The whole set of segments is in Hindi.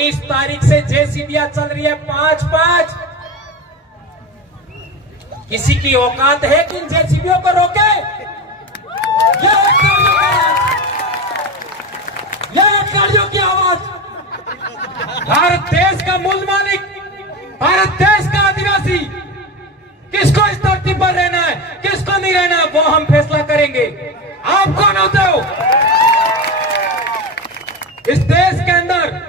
19 तारीख से जेसीबियां चल रही है 5-5। किसी की औकात है कि इन जेसीबियों को रोके? यह गाड़ियों की आवाज। भारत देश का मूल मालिक, भारत देश का आदिवासी, किसको इस धरती पर रहना है, किसको नहीं रहना है, वो हम फैसला करेंगे। आप कौन होते हो? इस देश के अंदर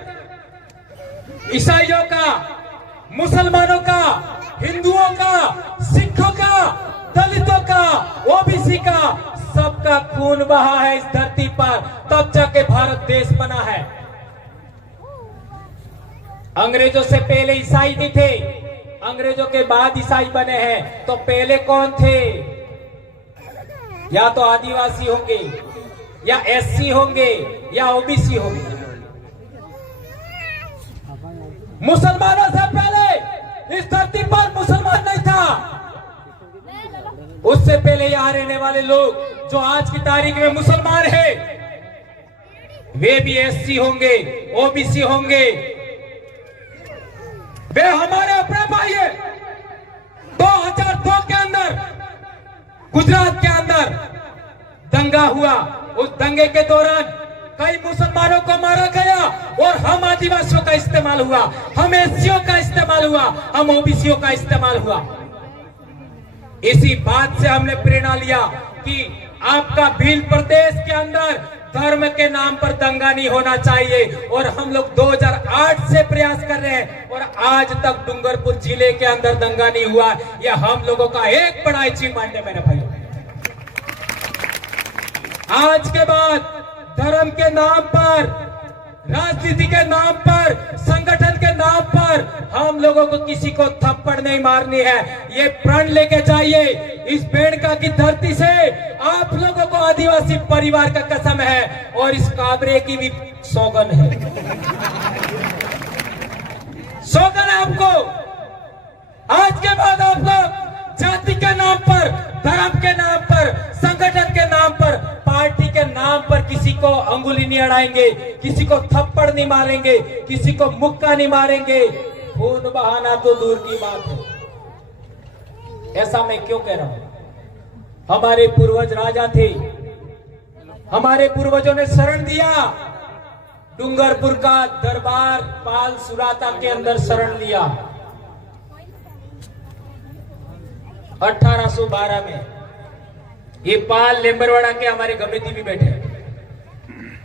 ईसाइयों का, मुसलमानों का, हिंदुओं का, सिखों का, दलितों का, ओबीसी का, सबका खून बहा है इस धरती पर, तब जाके भारत देश बना है। अंग्रेजों से पहले ईसाई नहीं थे, अंग्रेजों के बाद ईसाई बने हैं। तो पहले कौन थे? या तो आदिवासी होंगे, या एससी होंगे, या ओबीसी होंगे। मुसलमानों से पहले इस धरती पर मुसलमान नहीं था। उससे पहले यहां रहने वाले लोग जो आज की तारीख में मुसलमान हैं, वे भी एससी होंगे, ओबीसी होंगे। वे हमारे अपने भाई है। 2002 के अंदर गुजरात के अंदर दंगा हुआ। उस दंगे के दौरान कई मुसलमानों को मारा गया और हम आदिवासियों का इस्तेमाल हुआ, हम एससीओ का इस्तेमाल हुआ, हम ओबीसीओ का इस्तेमाल हुआ। इसी बात से हमने प्रेरणा लिया कि आपका भील प्रदेश के अंदर धर्म के नाम पर दंगा नहीं होना चाहिए। और हम लोग 2008 से प्रयास कर रहे हैं और आज तक डूंगरपुर जिले के अंदर दंगा नहीं हुआ। यह हम लोगों का एक बड़ा अचीवमेंट है मेरे भाइयों। आज के बाद धर्म के नाम पर, राजनीति के नाम पर, संगठन के नाम पर हम लोगों को किसी को थप्पड़ नहीं मारनी है। ये प्रण लेके जाइए। इस बेड़का की धरती से आप लोगों को आदिवासी परिवार का कसम है और इस काबरे की भी सौगन है, सौगन है आपको। आज के बाद आप लोग जाति के नाम पर, धर्म के नाम पर, संगठन के नाम पर, पार्टी के नाम पर किसी को अंगुली नहीं अड़ाएंगे, किसी को थप्पड़ नहीं मारेंगे, किसी को मुक्का नहीं मारेंगे। खून बहाना तो दूर की बात है। ऐसा मैं क्यों कह रहा हूं? हमारे पूर्वज राजा थे, हमारे पूर्वजों ने शरण दिया। डूंगरपुर का दरबार पाल सुराता के अंदर शरण लिया 1812 में। ये पाल लेम्बरवाड़ा के हमारे गमेती भी बैठे हैं।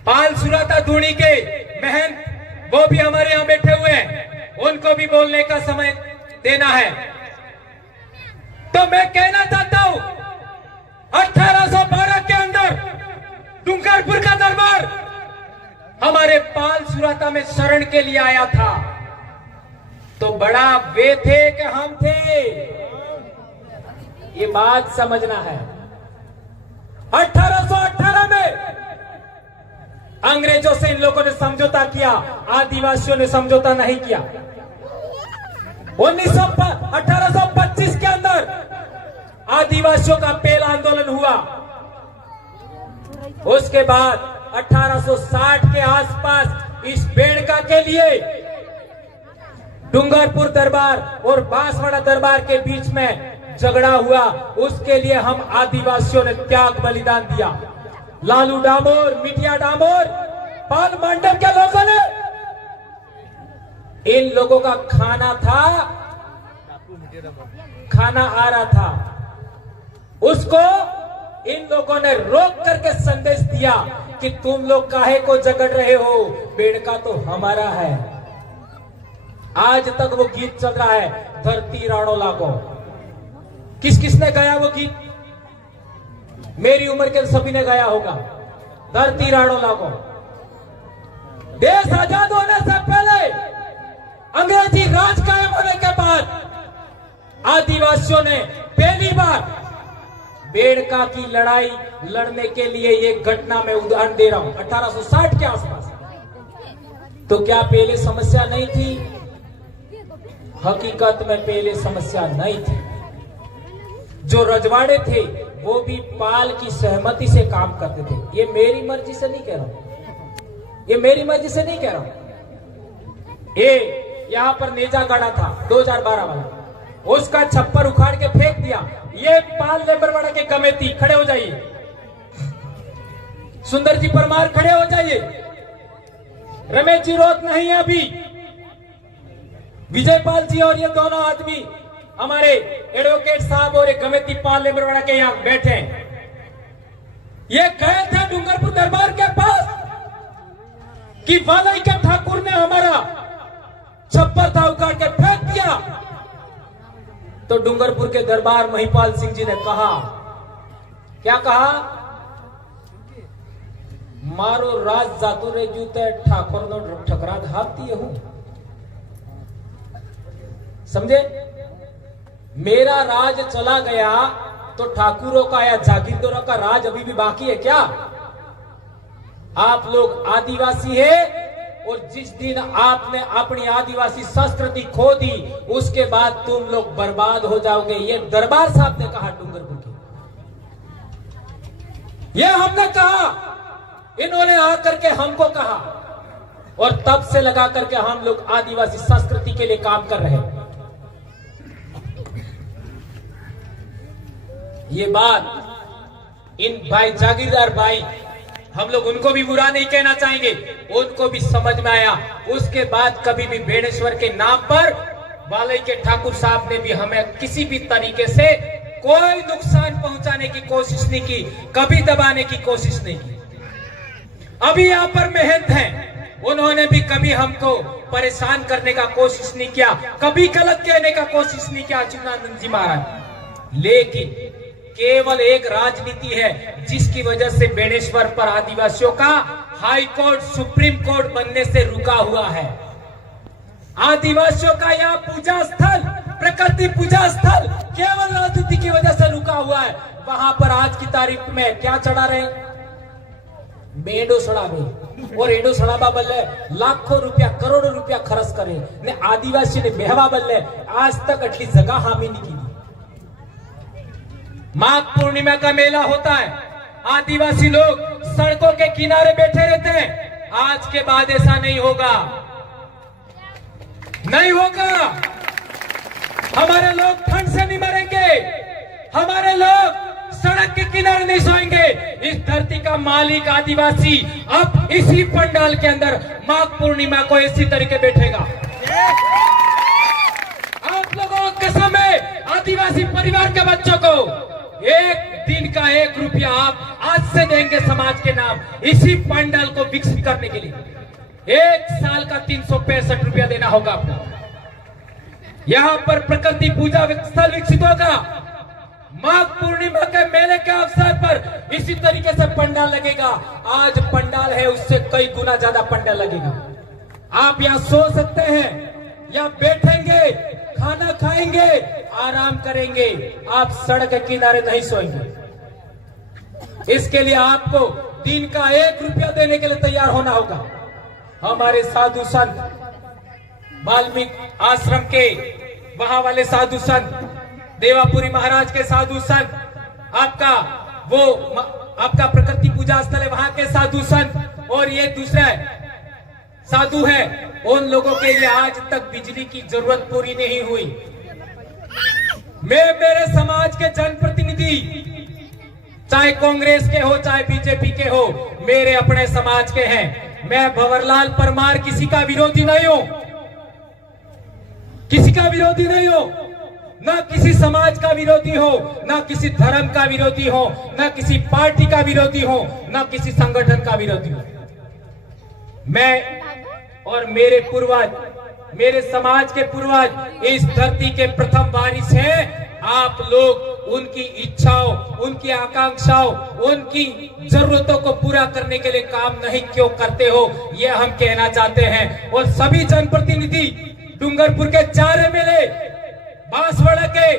पाल सुराता धूणी के महंत, वो भी हमारे यहां बैठे हुए हैं। उनको भी बोलने का समय देना है। तो मैं कहना चाहता हूं, 1812 के अंदर डूंगरपुर का दरबार हमारे पाल सुराता में शरण के लिए आया था। तो बड़ा वे थे कि हम थे, ये बात समझना है। 1818 में अंग्रेजों से इन लोगों ने समझौता किया, आदिवासियों ने समझौता नहीं किया। 1825 के अंदर आदिवासियों का पहला आंदोलन हुआ। उसके बाद 1860 के आसपास इस बेड़का के लिए डूंगरपुर दरबार और बांसवाड़ा दरबार के बीच में झगड़ा हुआ। उसके लिए हम आदिवासियों ने त्याग बलिदान दिया। लालू डामोर, मिठिया डामोर, पाल मंडल के लोगों ने, इन लोगों का खाना था, खाना आ रहा था, उसको इन लोगों ने रोक करके संदेश दिया कि तुम लोग काहे को झगड़ रहे हो, बेड़का तो हमारा है। आज तक वो गीत चल रहा है, धरती राणो लागो। किस किसने गाया वो गीत? मेरी उम्र के सभी ने गाया होगा, धरती राणो लागो। देश आजाद होने से पहले, अंग्रेजी राज कायम होने के बाद आदिवासियों ने पहली बार बेड़का की लड़ाई लड़ने के लिए, ये घटना मैं उदाहरण दे रहा हूं, 1860 के आसपास। तो क्या पहले समस्या नहीं थी? हकीकत में पहले समस्या नहीं थी। जो रजवाड़े थे वो भी पाल की सहमति से काम करते थे। ये मेरी मर्जी से नहीं कह रहा हूं, ये मेरी मर्जी से नहीं कह रहा हूं। ये यहां पर नेजा गाड़ा था 2012 वाला, उसका छप्पर उखाड़ के फेंक दिया। ये पाल लेबरवाड़ा के कमेटी खड़े हो जाइए, सुंदर जी परमार खड़े हो जाइए, रमेश जी रोत नहीं है अभी, विजयपाल जी और ये दोनों आदमी हमारे एडवोकेट साहब और एक कमेटी पाल लेबरवाड़ा के यहां बैठे हैं। ये गए थे डूंगरपुर दरबार के पास कि वालई के ठाकुर ने हमारा छप्पर था उखाड़ के फेंक दिया। तो डूंगरपुर के दरबार महिपाल सिंह जी ने कहा, क्या कहा? मारो राज जातु रे जूते ठाकुर नो ठकरा धापती हूं। समझे? मेरा राज चला गया तो ठाकुरों का या जागीरदारों का राज अभी भी बाकी है क्या? आप लोग आदिवासी है और जिस दिन आपने अपनी आदिवासी संस्कृति खो दी उसके बाद तुम लोग बर्बाद हो जाओगे। ये दरबार साहब ने कहा डूंगरपुर के, ये हमने कहा, इन्होंने आकर के हमको कहा और तब से लगा करके हम लोग आदिवासी संस्कृति के लिए काम कर रहे हैं। ये बात इन भाई जागीरदार भाई, हम लोग उनको भी बुरा नहीं कहना चाहेंगे, उनको भी समझ में आया। उसके बाद कभी भी बेणेश्वर के नाम पर वालई के ठाकुर साहब ने भी हमें किसी भी तरीके से कोई नुकसान पहुंचाने की कोशिश नहीं की, कभी दबाने की कोशिश नहीं की। अभी यहाँ पर महंत हैं, उन्होंने भी कभी हमको परेशान करने का कोशिश नहीं किया, कभी गलत कहने का कोशिश नहीं किया अच्युतानंद जी महाराज। लेकिन केवल एक राजनीति है जिसकी वजह से बेणेश्वर पर आदिवासियों का हाई कोर्ट सुप्रीम कोर्ट बनने से रुका हुआ है। आदिवासियों का यह पूजा स्थल, प्रकृति पूजा स्थल केवल राजनीति की वजह से रुका हुआ है। वहां पर आज की तारीख में क्या चढ़ा रहे? मेडो सड़ावे और एडो सड़ावा बल्ले लाखों रुपया करोड़ों रुपया खर्च करे ने आदिवासी ने बेहवा बल्ले आज तक अटली जगह हामी नहीं की। माघ पूर्णिमा का मेला होता है, आदिवासी लोग सड़कों के किनारे बैठे रहते हैं। आज के बाद ऐसा नहीं होगा, नहीं होगा। हमारे लोग ठंड से नहीं मरेंगे, हमारे लोग सड़क के किनारे नहीं सोएंगे। इस धरती का मालिक आदिवासी अब इसी पंडाल के अंदर माघ पूर्णिमा को इसी तरीके बैठेगा। आप लोगों के समय आदिवासी परिवार के बच्चों को एक दिन का 1 रुपया आप आज से देंगे समाज के नाम, इसी पंडाल को विकसित करने के लिए। 1 साल का 365 रुपया देना होगा आपको। यहां पर प्रकृति पूजा स्थल विकसित होगा। माघ पूर्णिमा के मेले के अवसर पर इसी तरीके से पंडाल लगेगा। आज पंडाल है, उससे कई गुना ज्यादा पंडाल लगेगा। आप यहाँ सो सकते हैं, या बैठेंगे, खाना खाएंगे, आराम करेंगे, आप सड़क के किनारे नहीं सोएंगे। इसके लिए आपको दिन का 1 रुपया देने के लिए तैयार होना होगा। हमारे साधु संत वाल्मीकि आश्रम के वहां वाले साधु संत, देवापुरी महाराज के साधु संत, आपका प्रकृति पूजा स्थल है वहां के साधु संत और ये दूसरा साधु है, उन लोगों के लिए आज तक बिजली की जरूरत पूरी नहीं हुई। मैं मेरे समाज के जनप्रतिनिधि, चाहे कांग्रेस के हो चाहे बीजेपी के हो, मेरे अपने समाज के हैं। मैं भंवरलाल परमार किसी का विरोधी नहीं हूं, किसी का विरोधी नहीं हो, ना किसी समाज का विरोधी हो, ना किसी धर्म का विरोधी हो, ना किसी पार्टी का विरोधी हो, ना किसी संगठन का विरोधी हो। मैं और मेरे पूर्वज, मेरे समाज के पूर्वज इस धरती के प्रथम वारिस हैं। आप लोग उनकी इच्छाओं, उनकी आकांक्षाओं, उनकी जरूरतों को पूरा करने के लिए काम नहीं क्यों करते हो, ये हम कहना चाहते हैं। और सभी जनप्रतिनिधि, डूंगरपुर के 4 एमएलए, बांसवाड़ा के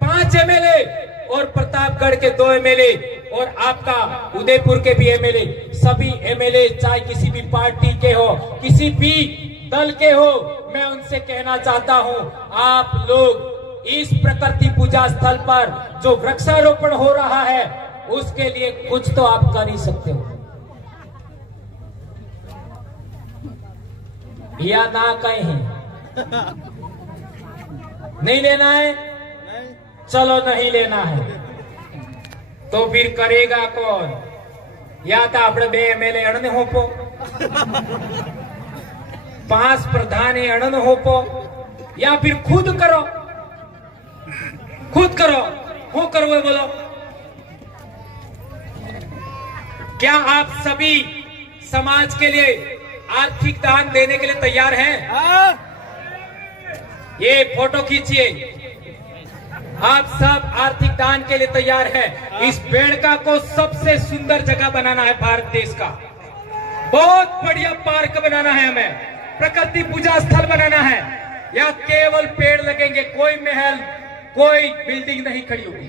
5 एमएलए और प्रतापगढ़ के 2 एमएलए और आपका उदयपुर के भी एमएलए, सभी एमएलए चाहे किसी भी पार्टी के हो, किसी भी दल के हो, मैं उनसे कहना चाहता हूं, आप लोग इस प्रकृति पूजा स्थल पर जो वृक्षारोपण हो रहा है उसके लिए कुछ तो आप कर ही सकते हो। या ना कहीं नहीं लेना है, चलो नहीं लेना है तो फिर करेगा कौन? या तो આપણે બે એમએલએ અણને હોપો, 5 प्रधानी अणन होपो, या फिर खुद करो। खुद करो, हो करो बोलो। क्या आप सभी समाज के लिए आर्थिक दान देने के लिए तैयार हैं? ये फोटो खींचिए। आप सब आर्थिक दान के लिए तैयार हैं? इस बेड़का को सबसे सुंदर जगह बनाना है भारत देश का। बहुत बढ़िया पार्क बनाना है, हमें प्रकृति पूजा स्थल बनाना है। यहाँ केवल पेड़ लगेंगे, कोई महल कोई बिल्डिंग नहीं खड़ी होगी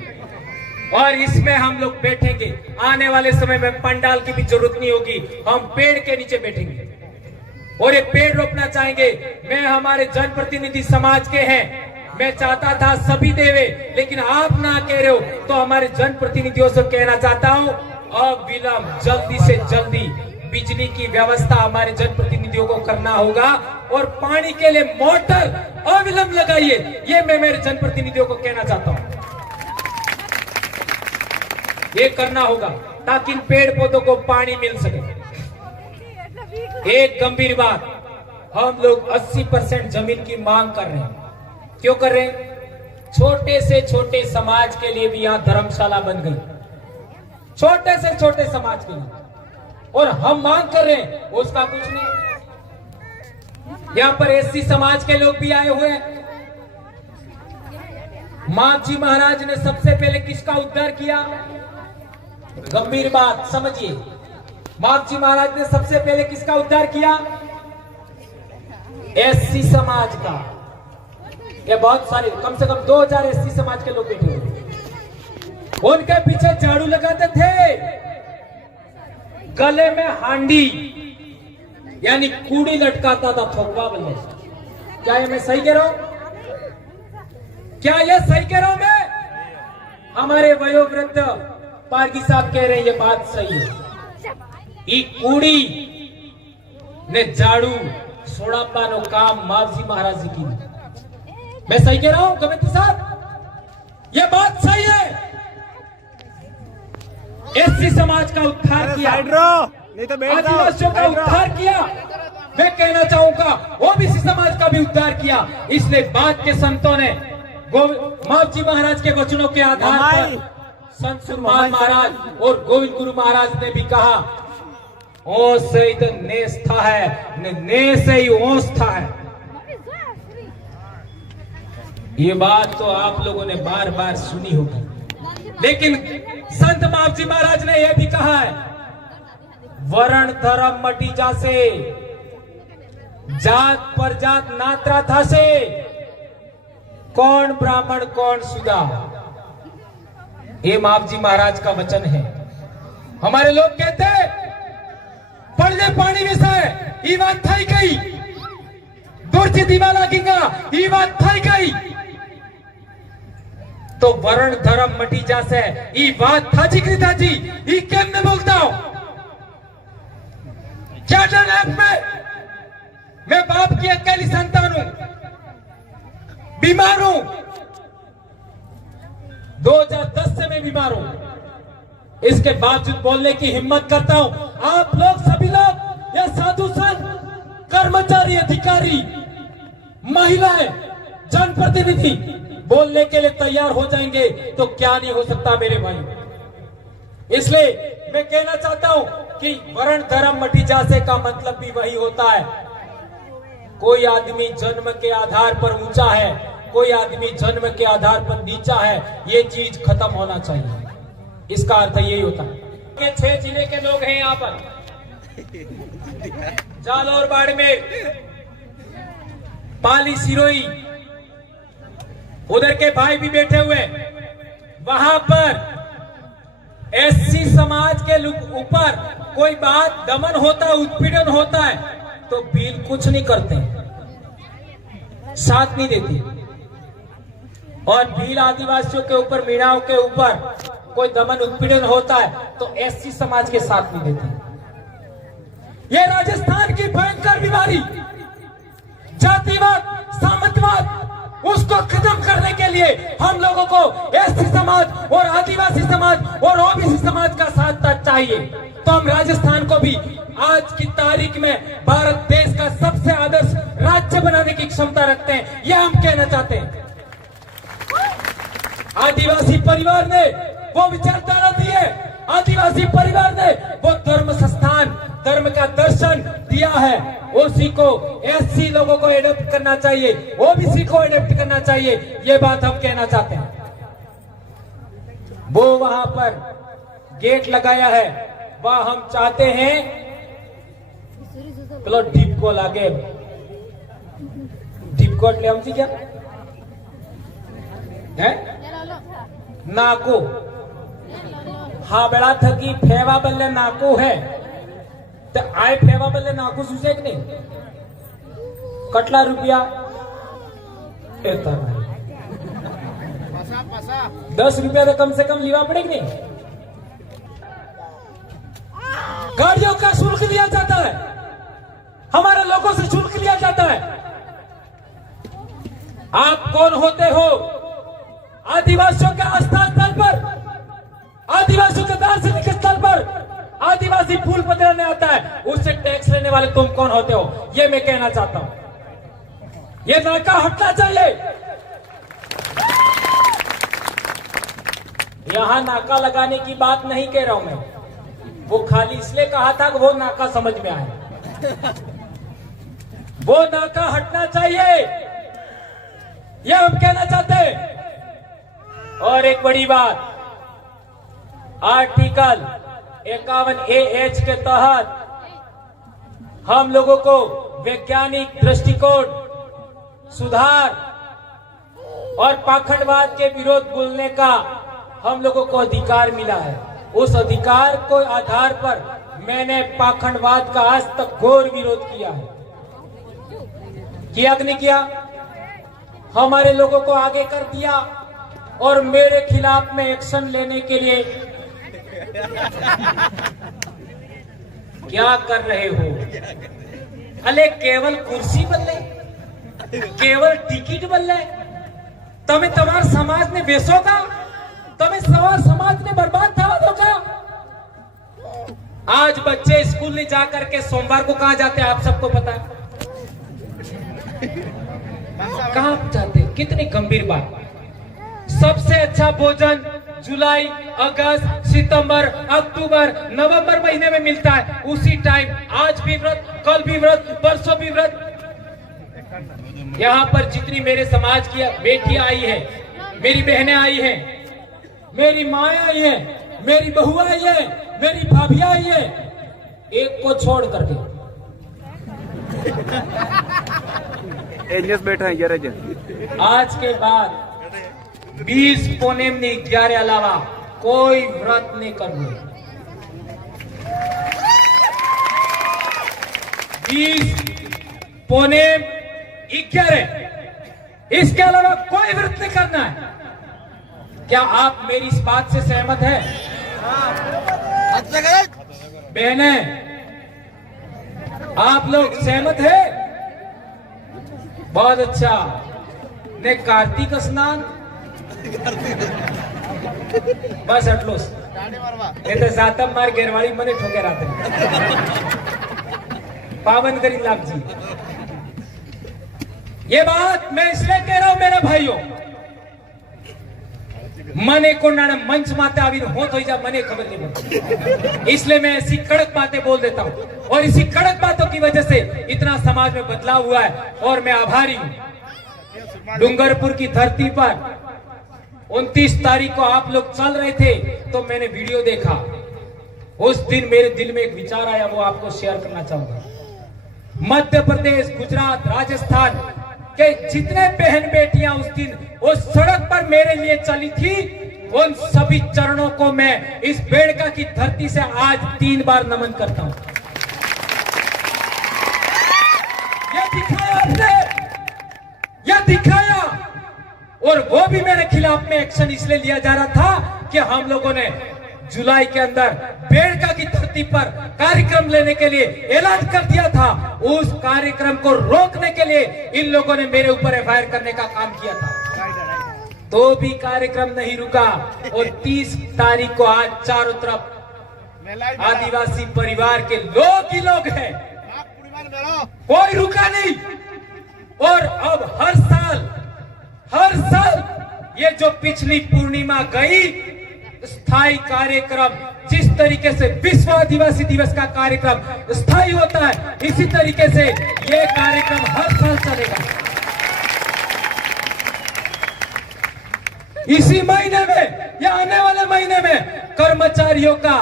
और इसमें हम लोग बैठेंगे। आने वाले समय में पंडाल की भी जरूरत नहीं होगी, हम पेड़ के नीचे बैठेंगे और ये पेड़ रोपना चाहेंगे। मैं हमारे जनप्रतिनिधि समाज के हैं, मैं चाहता था सभी देवे, लेकिन आप ना कह रहे हो तो हमारे जनप्रतिनिधियों से कहना चाहता हूं अविलंब जल्दी से जल्दी बिजली की व्यवस्था हमारे जनप्रतिनिधियों को करना होगा और पानी के लिए मोटर अविलंब लगाइए। ये मैं मेरे जनप्रतिनिधियों को कहना चाहता हूं, ये करना होगा ताकि इन पेड़ पौधों को पानी मिल सके। एक गंभीर बात, हम लोग 80% जमीन की मांग कर रहे हैं। क्यों कर रहे हैं? छोटे से छोटे समाज के लिए भी यहां धर्मशाला बन गई, छोटे से छोटे समाज के लिए, और हम मांग कर रहे हैं उसका कुछ नहीं। यहां पर एससी समाज के लोग भी आए हुए हैं। मापजी महाराज ने सबसे पहले किसका उद्धार किया? गंभीर बात समझिए, मापजी महाराज ने सबसे पहले किसका उद्धार किया? एससी समाज का। ये बहुत सारे, कम से कम 2000 एससी समाज के लोग बैठे हुए, उनके पीछे झाड़ू लगाते थे, गले में हांडी यानी कूड़ी लटकाता था ठोकवा बल्ले। क्या ये मैं सही कह रहा हूं? क्या ये सही कह रहा हूं मैं? हमारे वयोवृद्ध पारगी साहब कह रहे हैं ये बात सही है। ई कूड़ी ने झाड़ू सोड़ापानो काम मावजी महाराज जी की। मैं सही कह रहा हूं कमेटी साहब? ये बात सही है। एससी समाज का उद्धार किया, आदिवासियों का उद्धार किया, मैं कहना चाहूंगा ओबीसी समाज का भी उद्धार किया। इसलिए बाद के संतों ने मावजी महाराज के वचनों के आधार पर संत सुरमान महाराज और गोविंद गुरु महाराज ने भी कहा ओ से ही नेस था है, ने से ही ओस था है। ये बात तो आप लोगों ने बार बार सुनी होगी, लेकिन संत मावजी महाराज ने यह भी कहा है वर्ण धर्म मटी जासे, जात पर जात नात्रा था से, कौन ब्राह्मण कौन सुदा। ये मावजी महाराज का वचन है। हमारे लोग कहते पड़ले पानी में से ये बात थई गई, दूरची दीवाला गिंगा ये बात थई गई, तो वर्ण धर्म मटी जासे ये बात था जिक्री था जी, ये केम ने बोलता हूं? क्या डर है मैं बाप की अकेली संतान हूं, बीमार हूं, 2010 से मैं बीमार हूं, इसके बावजूद बोलने की हिम्मत करता हूं। आप लोग सभी लोग, ये साधु संत, कर्मचारी, अधिकारी, महिलाएं, जनप्रतिनिधि बोलने के लिए तैयार हो जाएंगे तो क्या नहीं हो सकता मेरे भाई। इसलिए मैं कहना चाहता हूं कि वर्ण धर्म मटी जासे का मतलब भी वही होता है। कोई आदमी जन्म के आधार पर ऊंचा है, कोई आदमी जन्म के आधार पर नीचा है, ये चीज खत्म होना चाहिए। इसका अर्थ यही होता है। 6 जिले के लोग हैं यहाँ पर, जालौर, बाड़मेर, पाली, सिरोही, उधर के भाई भी बैठे हुए। वहां पर एससी समाज के ऊपर कोई बात दमन होता है, उत्पीड़न होता है तो भील कुछ नहीं करते, साथ नहीं देते। और भील आदिवासियों के ऊपर, मीणाओं के ऊपर कोई दमन उत्पीड़न होता है तो एससी समाज के साथ नहीं देते। ये राजस्थान की भयंकर बीमारी, जातिवाद, सामंतवाद, उसको खत्म करने के लिए हम लोगों को एससी समाज और आदिवासी समाज और ओबीसी समाज का साथ चाहिए। तो हम राजस्थान को भी आज की तारीख में भारत देश का सबसे आदर्श राज्य बनाने की क्षमता रखते हैं, यह हम कहना चाहते हैं। आदिवासी परिवार ने वो विचारधारा दी है, आदिवासी परिवार ने वो धर्म संस्थान, धर्म का दर्शन दिया है, उसी को एससी लोगों को एडॉप्ट करना चाहिए, ओबीसी को एडॉप्ट करना चाहिए, ये बात हम कहना चाहते हैं। वो वहां पर गेट लगाया है, वह हम चाहते हैं चलो डीप को लागे डीप कोट ले हमसी क्या है नाको हा बेड़ा थकी फेवा बल्ले नाको है तो आए फेवा बल्ले नाको सुसे नहीं कटला रुपया 10 रुपया तो कम से कम लिवा पड़ेगी नहीं। गाड़ियों का शुल्क लिया जाता है, हमारे लोगों से शुल्क लिया जाता है। आप कौन होते हो? आदिवासियों के आस्था स्थल पर, आदिवासियों के दार्शनिक स्थल पर आदिवासी फूल पधराने आता है, उससे टैक्स लेने वाले तुम कौन होते हो? ये मैं कहना चाहता हूं। ये नाका हटना चाहिए। यहां नाका लगाने की बात नहीं कह रहा हूं मैं, वो खाली इसलिए कहा था कि वो नाका समझ में आए। वो नाका हटना चाहिए, यह हम कहना चाहते हैं। और एक बड़ी बात, आर्टिकल 51A(H) के तहत हम लोगों को वैज्ञानिक दृष्टिकोण, सुधार और पाखंडवाद के विरोध बोलने का हम लोगों को अधिकार मिला है। उस अधिकार को आधार पर मैंने पाखंडवाद का आज तक घोर विरोध किया है। किया कि नहीं किया? हमारे लोगों को आगे कर दिया और मेरे खिलाफ में एक्शन लेने के लिए क्या कर रहे हो? अले केवल कुर्सी बदले, केवल टिकट बदले, तमें तमार समाज ने बेचोगा, तमें समाज ने बर्बाद थवा दोगा। आज बच्चे स्कूल नहीं जा करके सोमवार को कहां जाते हैं? आप सबको पता है कहां जाते? कितनी गंभीर बात। सबसे अच्छा भोजन जुलाई, अगस्त, सितंबर, अक्टूबर, नवंबर महीने में मिलता है। उसी टाइम आज भी व्रत, कल भी व्रत, परसों भी व्रत। यहाँ पर जितनी मेरे समाज की बेटियां आई है, मेरी बहनें आई हैं, मेरी माँ आई है, मेरी बहू आई है, मेरी भाभियां आई है, एक को छोड़ करके बैठा है यार। आज के बाद 20 पौनेम ने 11 अलावा कोई व्रत नहीं करना। 20 पौनेम 11 इसके अलावा कोई व्रत नहीं करना है। क्या आप मेरी इस बात से सहमत हैं? बहनें, आप लोग सहमत हैं? बहुत अच्छा। ने कार्तिक स्नान बस अटलोस जाता मार घेरवाड़ी मने ठोके रात पावन करी लाभ जी। ये बात मैं इसलिए कह रहा हूं मेरे भाइयों, मने को ना मंच माते आवी हो तो जा मने खबर नहीं पड़ती, इसलिए मैं ऐसी कड़क बातें बोल देता हूं। और इसी कड़क बातों की वजह से इतना समाज में बदलाव हुआ है और मैं आभारी हूं। डूंगरपुर की धरती पर 29 तारीख को आप लोग चल रहे थे तो मैंने वीडियो देखा। उस दिन मेरे दिल में एक विचार आया, वो आपको शेयर करना चाहूंगा। मध्य प्रदेश, गुजरात, राजस्थान के जितने बहन बेटियां उस दिन उस सड़क पर मेरे लिए चली थी, उन सभी चरणों को मैं इस बेड़का की धरती से आज 3 बार नमन करता हूं। यह दिखाया आपने, यह दिखाया। और वो भी मेरे खिलाफ में एक्शन इसलिए लिया जा रहा था कि हम लोगों ने जुलाई के अंदर बेड़का की धरती पर कार्यक्रम लेने के लिए ऐलान कर दिया था, उस कार्यक्रम को रोकने के लिए इन लोगों ने मेरे ऊपर एफआईआर करने का काम किया था। तो भी कार्यक्रम नहीं रुका और 30 तारीख को आज चारों तरफ आदिवासी परिवार के लोग ही लोग हैं, कोई रुका नहीं। और अब हर साल ये जो पिछली पूर्णिमा गई, स्थायी कार्यक्रम जिस तरीके से विश्व आदिवासी दिवस का कार्यक्रम स्थायी होता है, इसी तरीके से ये कार्यक्रम हर साल चलेगा। इसी महीने में या आने वाले महीने में कर्मचारियों का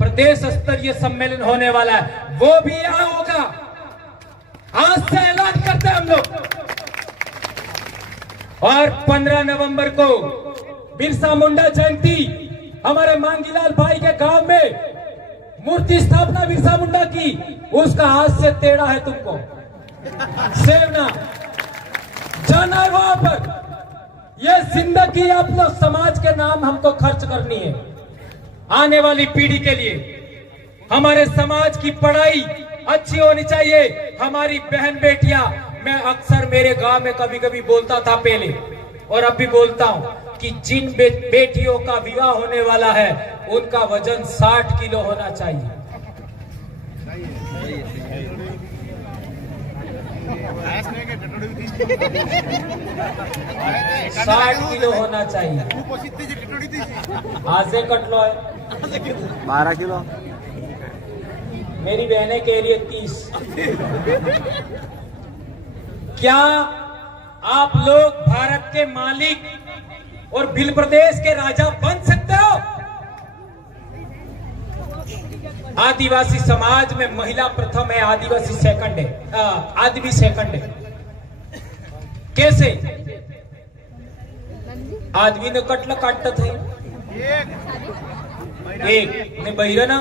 प्रदेश स्तरीय सम्मेलन होने वाला है, वो भी यहाँ होगा। आज से ऐलान करते हैं हम लोग। और 15 नवंबर को बिरसा मुंडा जयंती, हमारे मांगीलाल भाई के गांव में मूर्ति स्थापना बिरसा मुंडा की, उसका हाथ से टेढ़ा है तुमको सेवना जाना है वहां पर। यह जिंदगी आप लोग समाज के नाम हमको खर्च करनी है, आने वाली पीढ़ी के लिए। हमारे समाज की पढ़ाई अच्छी होनी चाहिए, हमारी बहन बेटियां। मैं अक्सर मेरे गांव में कभी कभी बोलता था पहले, और अब भी बोलता हूं कि जिन बेटियों का विवाह होने वाला है, उनका वजन 60 किलो होना चाहिए। 60 किलो होना चाहिए। आज से कट लो है 12 किलो, मेरी बहनें कह रही है 30। क्या आप लोग भारत के मालिक और भिल प्रदेश के राजा बन सकते हो? आदिवासी समाज में महिला प्रथम है, आदिवासी सेकंड है, आदमी सेकंड है। कैसे? आदमी ने कटला काटता थे एक ने बहिरा ना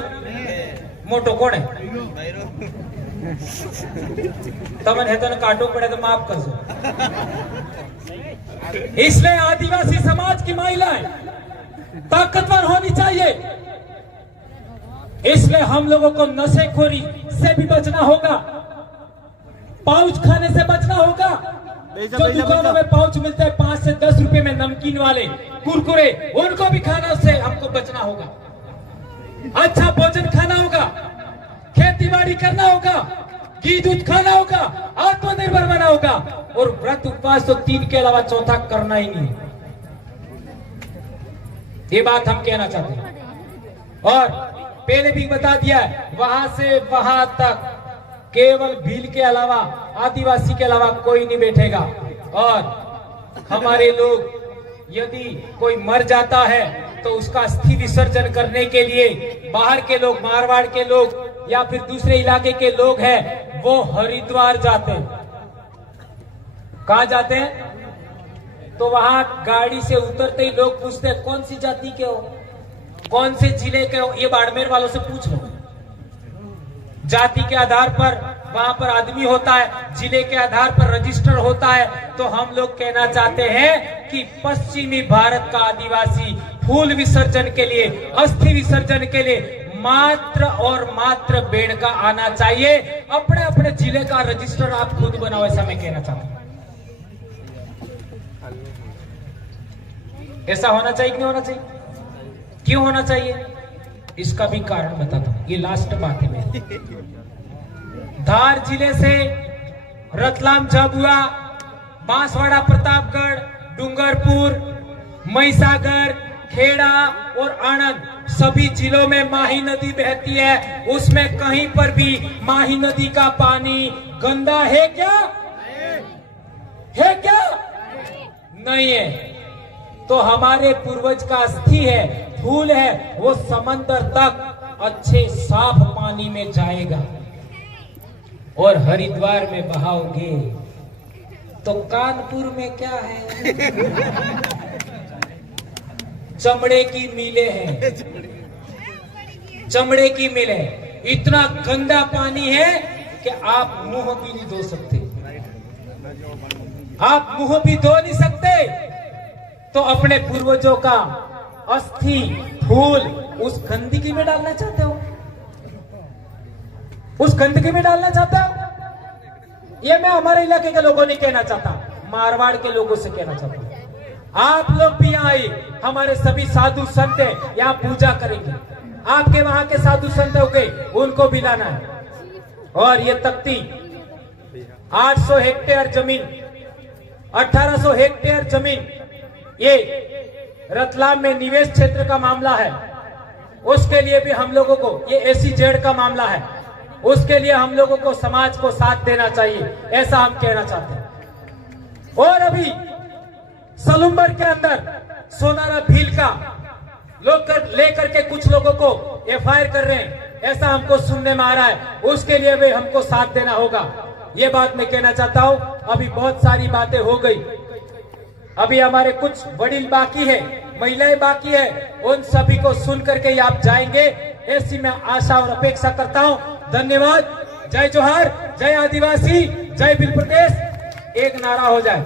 मोटो कोण है तमन है तो काटो पड़े तो माफ कर दो। इसलिए आदिवासी समाज की महिलाएं ताकतवर होनी चाहिए। इसलिए हम लोगों को नशेखोरी से भी बचना होगा, पाउच खाने से बचना होगा। जो दुकानों में पाउच मिलते हैं 5 से 10 रुपए में, नमकीन वाले कुरकुरे, उनको भी खाना से हमको बचना होगा। अच्छा भोजन खाना होगा, खेती बाड़ी करना होगा, घी दूध खाना होगा, आत्मनिर्भर बना होगा। और व्रत उपवास तो 3 के अलावा चौथा करना ही नहीं। ये बात हम कहना चाहते हैं। और पहले भी बता दिया है, वहां से वहां तक केवल भील के अलावा, आदिवासी के अलावा कोई नहीं बैठेगा। और हमारे लोग, यदि कोई मर जाता है तो उसका अस्थि विसर्जन करने के लिए बाहर के लोग, मारवाड़ के लोग या फिर दूसरे इलाके के लोग हैं, वो हरिद्वार जाते हैं। कहां जाते हैं? तो वहां गाड़ी से उतरते ही लोग पूछते हैं कौन सी जाति के हो, कौन से जिले के हो। ये बाड़मेर वालों से पूछ लो। जाति के आधार पर वहां पर आदमी होता है, जिले के आधार पर रजिस्टर होता है। तो हम लोग कहना चाहते हैं कि पश्चिमी भारत का आदिवासी फूल विसर्जन के लिए, अस्थि विसर्जन के लिए मात्र और मात्र बेड़का आना चाहिए। अपने अपने जिले का रजिस्टर आप खुद बनाओ, ऐसा मैं कहना चाहता हूं। ऐसा होना चाहिए कि नहीं होना चाहिए? क्यों होना चाहिए? इसका भी कारण बताता हूं, ये लास्ट बात है मेरी। धार जिले से रतलाम, झाबुआ, बांसवाड़ा, प्रतापगढ़, डूंगरपुर, महिसागर, खेड़ा और आनंद, सभी जिलों में माही नदी बहती है। उसमें कहीं पर भी माही नदी का पानी गंदा है क्या? है क्या? नहीं है। तो हमारे पूर्वज का अस्थि है, फूल है, वो समंदर तक अच्छे साफ पानी में जाएगा। और हरिद्वार में बहाओगे तो कानपुर में क्या है? चमड़े की मिलें हैं, चमड़े की मिलें। इतना गंदा पानी है कि आप मुंह भी नहीं धो सकते, आप मुंह भी धो नहीं सकते। तो अपने पूर्वजों का अस्थि फूल उस गंदगी में डालना चाहते हो? उस गंदगी में डालना चाहते हो? ये मैं हमारे इलाके के लोगों नहीं कहना चाहता, मारवाड़ के लोगों से कहना चाहता हूं। आप लोग भी यहाँ आए, हमारे सभी साधु संत हैं, यहाँ पूजा करेंगे। आपके वहां के साधु संत हो गए, उनको भी लाना है। और ये तख्ती 800 हेक्टेयर जमीन, 1800 हेक्टेयर जमीन, ये रतलाम में निवेश क्षेत्र का मामला है। उसके लिए भी हम लोगों को, ये SEZ का मामला है, उसके लिए हम लोगों को समाज को साथ देना चाहिए, ऐसा हम कहना चाहते हैं। और अभी सलूम्बर के अंदर सोनारा भील का लोग लेकर के कुछ लोगों को FIR कर रहे हैं, ऐसा हमको सुनने में आ रहा है। उसके लिए भी हमको साथ देना होगा, ये बात मैं कहना चाहता हूं। अभी बहुत सारी बातें हो गई, अभी हमारे कुछ वडील बाकी है, महिलाएं बाकी है, उन सभी को सुन करके आप जाएंगे, ऐसी मैं आशा और अपेक्षा करता हूं। धन्यवाद। जय जोहार, जय आदिवासी, जय भील प्रदेश। एक नारा हो जाए।